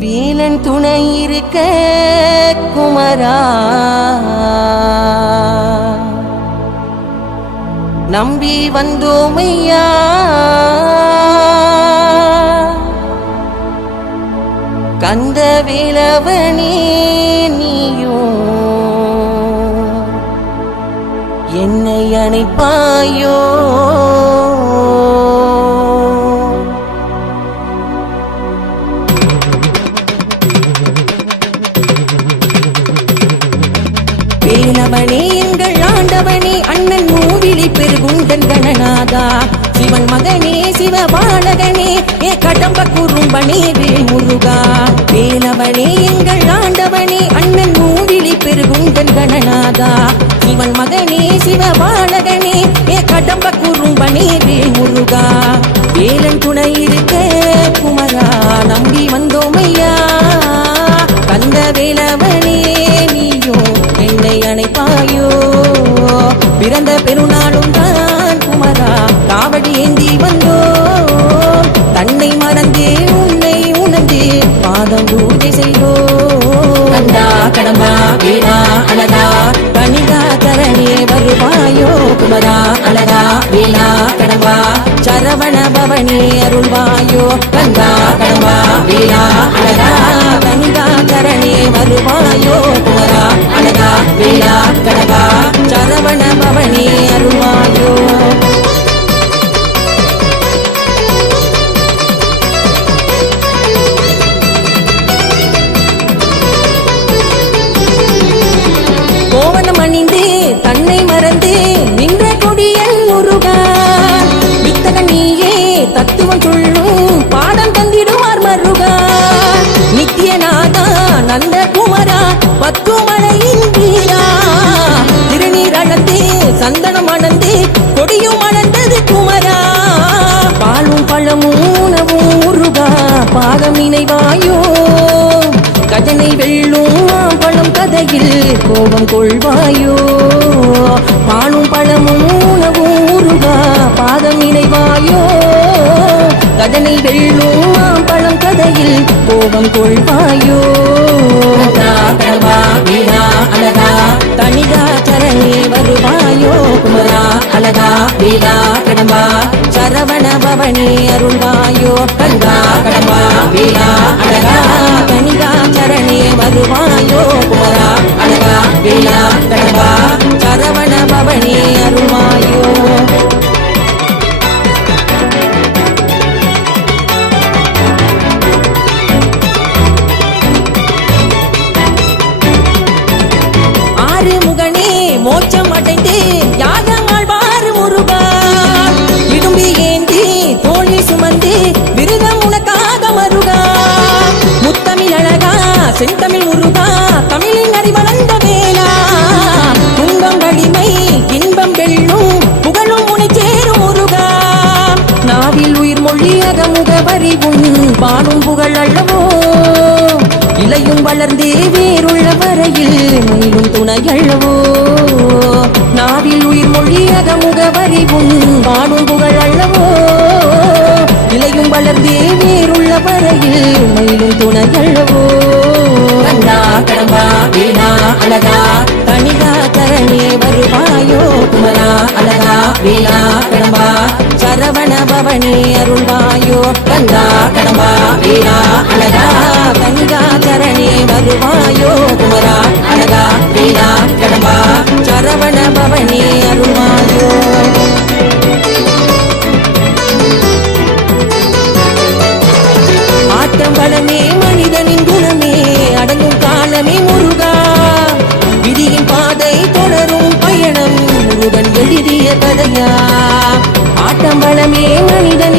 வேலன் துணை இருக்க குமரா நம்பி வந்தோமையா கந்த வேலவனே நீயும் என்னை அணைப்பாயோ வேலவனே எங்கள் ஆண்டவனே அண்ணன் மூவிலி பெருகுண்டன் கணநாதா சிவன் மகனே சிவபாலகனே ஏ கடம்ப குறும்பனே வேல் முருகா வேலவனே எங்கள் ஆண்டவனே அண்ணன் மூவிலி பெருகுண்டன் கணநாதா சிவன் மகனே சிவபாலகனே ஏ கடம்ப குறும்பனே வேல் முருகா வேலன் துணை இருக்க குமரா நம்பி வந்தோமையா கந்த வேலவனே நீயோ என்னை அணைப்பாயோ பிறந்த பெருநாளும் தான் குமரா காவடி ஏந்தி வந்தோ தன்னை மறந்தே உன்னை உணர்ந்தே பாதம் பூஜை செய்தோ கந்தா கடம்பா வீரா அழகா கணிதா தரணே வருவாயோ குமரா அழகா வீரா கடம்பா சரவண பவனே அருள்வாயோ கந்தா கடம்பா வீரா அழகா கணிதா தரணே வருவாயோ குமரா அழகா வீரா கடம்பா சரவண பவனே அருள்வாயோ கோவணம் அணிந்து தன்னை மறந்து நின்ற கொடியல் முருகா வித்தக நீயே தத்துவம் சொல்லும் பாடம் தந்திடுவார் மருகா நித்தியநாதா நந்த குமரா பத்துமலையின் வீரா திருநீர் அளந்து சந்தனம் அளந்து கொடியும் அளந்தது குமரா பாலும் பழமும் உணவும் முருகா பாதம் நினைவாயோ கஜனை வெல்லும் பழம் கதையில் கோபம் கொள்வாயோ பாலும் பழமும் உணவும் முருகா பாதம் நினைவாயோ கஜனை வெல்லும் பழம் கதையில் கோபம் கொள்வாயோ அழகா தனிகா சரணே வருவாயோ குமரா அழகா வீரா கடம்பா சரவண பவனே அருள்வாயோ கந்தா கடம்பா வீரா அழகா கனிகா சரணே வருவாயோ குமரா அழகா வீரா கடம்பா சரவண பவனே அருள்வாயோ மோட்சம் அடைந்து யாகம் ஆழ்வார் முருகா இடும்பி ஏந்தி தோழி சுமந்து விருதம் உனக்காக மருகா முத்தமிழ் அழகா செந்தமிழ் முருகா தமிழின் அறிவளந்த வேளா துன்பம் வலிமை இன்பம் வெல்லும் புகழும் முனை சேரும் முருகா நாவில் உயிர் மொழியக முகவரி உன் பாடும் புகழ் அல்லவோ இலையும் வளர்ந்தே வேறுள்ள வரையில் மேலும் துணையல்லவோ நாவில் உயிர் மொழியக முகவரி உன் பாடும் புகழ் அல்லவோ இலையும் வளர்ந்தே வேறுள்ள வரையில் மேலும் துணையல்லவோ கந்தா கடம்பா வீணா அழகா தனிகா தரணே வருவாயோ குமரா அழகா வீணா கடம்பா சரவண பவனே அருள்வாயோ கந்தா கடம்பா வீணா அழகா கனிகா சரணே வருவாயோ குமரா அழகா வீணா கடம்பா சரவண பவனே அருள்வாயோ ஆட்டம் பலமே மனிதனின் குணமே அடங்கும் காலமே முருகா விதியின் பாதை தொடரும் பயணம் முருகன் எழுதிய கதையா ஆட்டம் பலமே மனிதன்